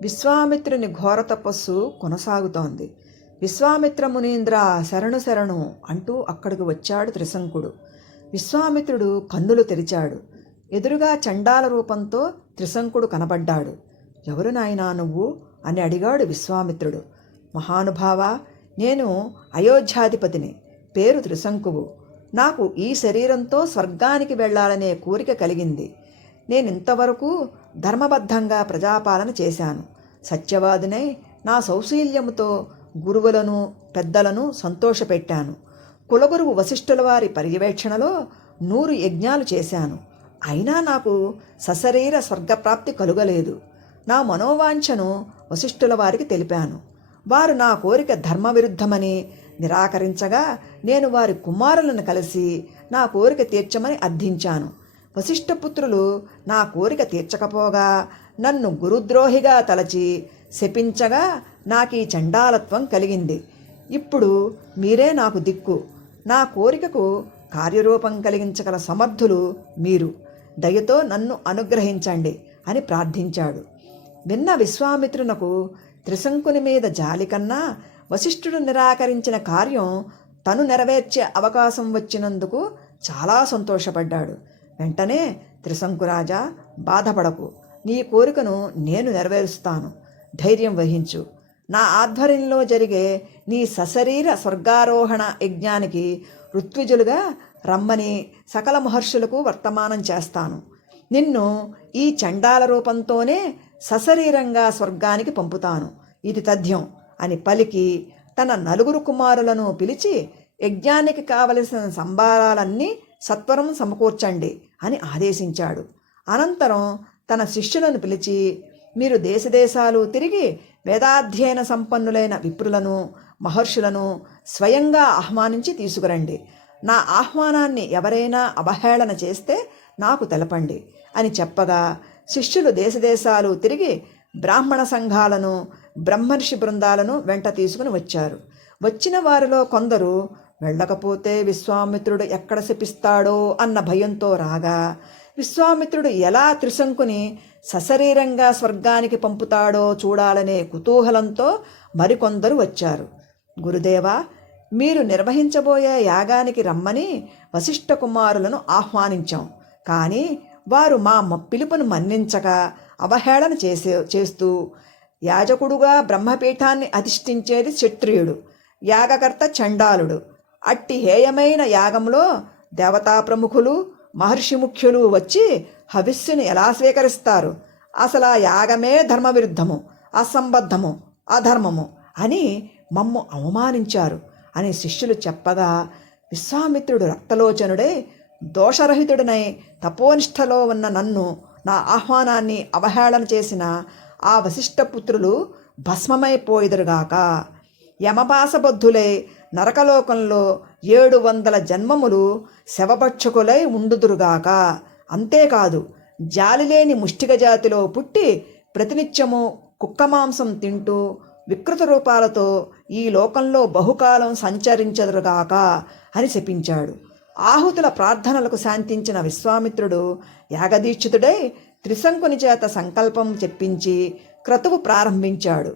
విశ్వామిత్రుని ఘోర తపస్సు కొనసాగుతోంది. విశ్వామిత్ర మునీంద్ర శరణు శరణు అంటూ అక్కడికి వచ్చాడు త్రిశంకుడు. విశ్వామిత్రుడు కన్నులు తెరిచాడు. ఎదురుగా చండాల రూపంతో త్రిశంకుడు కనబడ్డాడు. ఎవరు నాయనా నువ్వు అని అడిగాడు విశ్వామిత్రుడు. మహానుభావ, నేను అయోధ్యాధిపతిని, పేరు త్రిశంకువు. నాకు ఈ శరీరంతో స్వర్గానికి వెళ్ళాలనే కోరిక కలిగింది. నేనింతవరకు ధర్మబద్ధంగా ప్రజాపాలన చేశాను. సత్యవాదినై నా సౌశీల్యముతో గురువులను పెద్దలను సంతోషపెట్టాను. కులగురువు వశిష్ఠుల వారి పర్యవేక్షణలో 100 యజ్ఞాలు చేశాను. అయినా నాకు సశరీర స్వర్గప్రాప్తి కలుగలేదు. నా మనోవాంఛను వశిష్ఠుల వారికి తెలిపాను. వారు నా కోరిక ధర్మవిరుద్ధమని నిరాకరించగా నేను వారి కుమారులను కలిసి నా కోరిక తీర్చమని అర్థించాను. వశిష్ఠపుత్రులు నా కోరిక తీర్చకపోగా నన్ను గురుద్రోహిగా తలచి శపించగా నాకు ఈ చండాలత్వం కలిగింది. ఇప్పుడు మీరే నాకు దిక్కు. నా కోరికకు కార్యరూపం కలిగించగల సమర్థులు మీరు. దయతో నన్ను అనుగ్రహించండి అని ప్రార్థించాడు. విన్న విశ్వామిత్రునకు త్రిశంకుని మీద జాలి కన్నా వశిష్ఠుడు నిరాకరించిన కార్యం తను నెరవేర్చే అవకాశం వచ్చినందుకు చాలా సంతోషపడ్డాడు. వెంటనే త్రిశంకురాజా, బాధపడకు, నీ కోరికను నేను నెరవేరుస్తాను, ధైర్యం వహించు. నా ఆధ్వర్యంలో జరిగే నీ సశరీర స్వర్గారోహణ యజ్ఞానికి ఋత్విజులుగా రమ్మని సకల మహర్షులకు వర్తమానం చేస్తాను. నిన్ను ఈ చండాల రూపంతోనే సశరీరంగా స్వర్గానికి పంపుతాను. ఇది తథ్యం అని పలికి తన 4 కుమారులను పిలిచి యజ్ఞానికి కావలసిన సంభారాలన్నీ సత్వరం సమకూర్చండి అని ఆదేశించాడు. అనంతరం తన శిష్యులను పిలిచి, మీరు దేశదేశాలు తిరిగి వేదాధ్యయన సంపన్నులైన విప్రులను మహర్షులను స్వయంగా ఆహ్వానించి తీసుకురండి. నా ఆహ్వానాన్ని ఎవరైనా అవహేళన చేస్తే నాకు తెలపండి అని చెప్పగా శిష్యులు దేశదేశాలు తిరిగి బ్రాహ్మణ సంఘాలను బ్రహ్మర్షి బృందాలను వెంట తీసుకుని వచ్చారు. వచ్చిన వారిలో కొందరు వెళ్ళకపోతే విశ్వామిత్రుడు ఎక్కడ శపిస్తాడో అన్న భయంతో రాగా, విశ్వామిత్రుడు ఎలా త్రిశంకుని సశరీరంగా స్వర్గానికి పంపుతాడో చూడాలనే కుతూహలంతో మరికొందరు వచ్చారు. గురుదేవా, మీరు నిర్వహించబోయే యాగానికి రమ్మని వశిష్ఠ కుమారులను ఆహ్వానించాం. కానీ వారు మా పిలుపును మన్నించక అవహేళన చేస్తూ, యాజకుడుగా బ్రహ్మపీఠాన్ని అధిష్ఠించేది క్షత్రియుడు, యాగకర్త చండాలుడు. అట్టి హేయమైన యాగంలో దేవతా ప్రముఖులు మహర్షి ముఖ్యులు వచ్చి హవిస్సుని ఎలా స్వీకరిస్తారు? అసలు ఆ యాగమే ధర్మవిరుద్ధము, అసంబద్ధము, అధర్మము అని మమ్ము అవమానించారు అని శిష్యులు చెప్పగా, విశ్వామిత్రుడు రక్తలోచనుడై దోషరహితుడినై తపోనిష్టలో ఉన్న నన్ను, నా ఆహ్వానాన్ని అవహేళన చేసిన ఆ వశిష్ఠపుత్రులు భస్మమైపోయిదురుగాక. యమపాసబద్ధులై నరకలోకంలో 700 జన్మములు శవభక్షకులై ఉండుదురుగాక. అంతేకాదు, జాలిలేని ముష్టిక జాతిలో పుట్టి ప్రతినిత్యము కుక్క మాంసం తింటూ వికృత రూపాలతో ఈ లోకంలో బహుకాలం సంచరించదురుగాక అని శపించాడు. ఆహుతుల ప్రార్థనలకు శాంతించిన విశ్వామిత్రుడు యాగదీక్షితుడై త్రిశంకుని చేత సంకల్పం చెప్పించి క్రతువు ప్రారంభించాడు.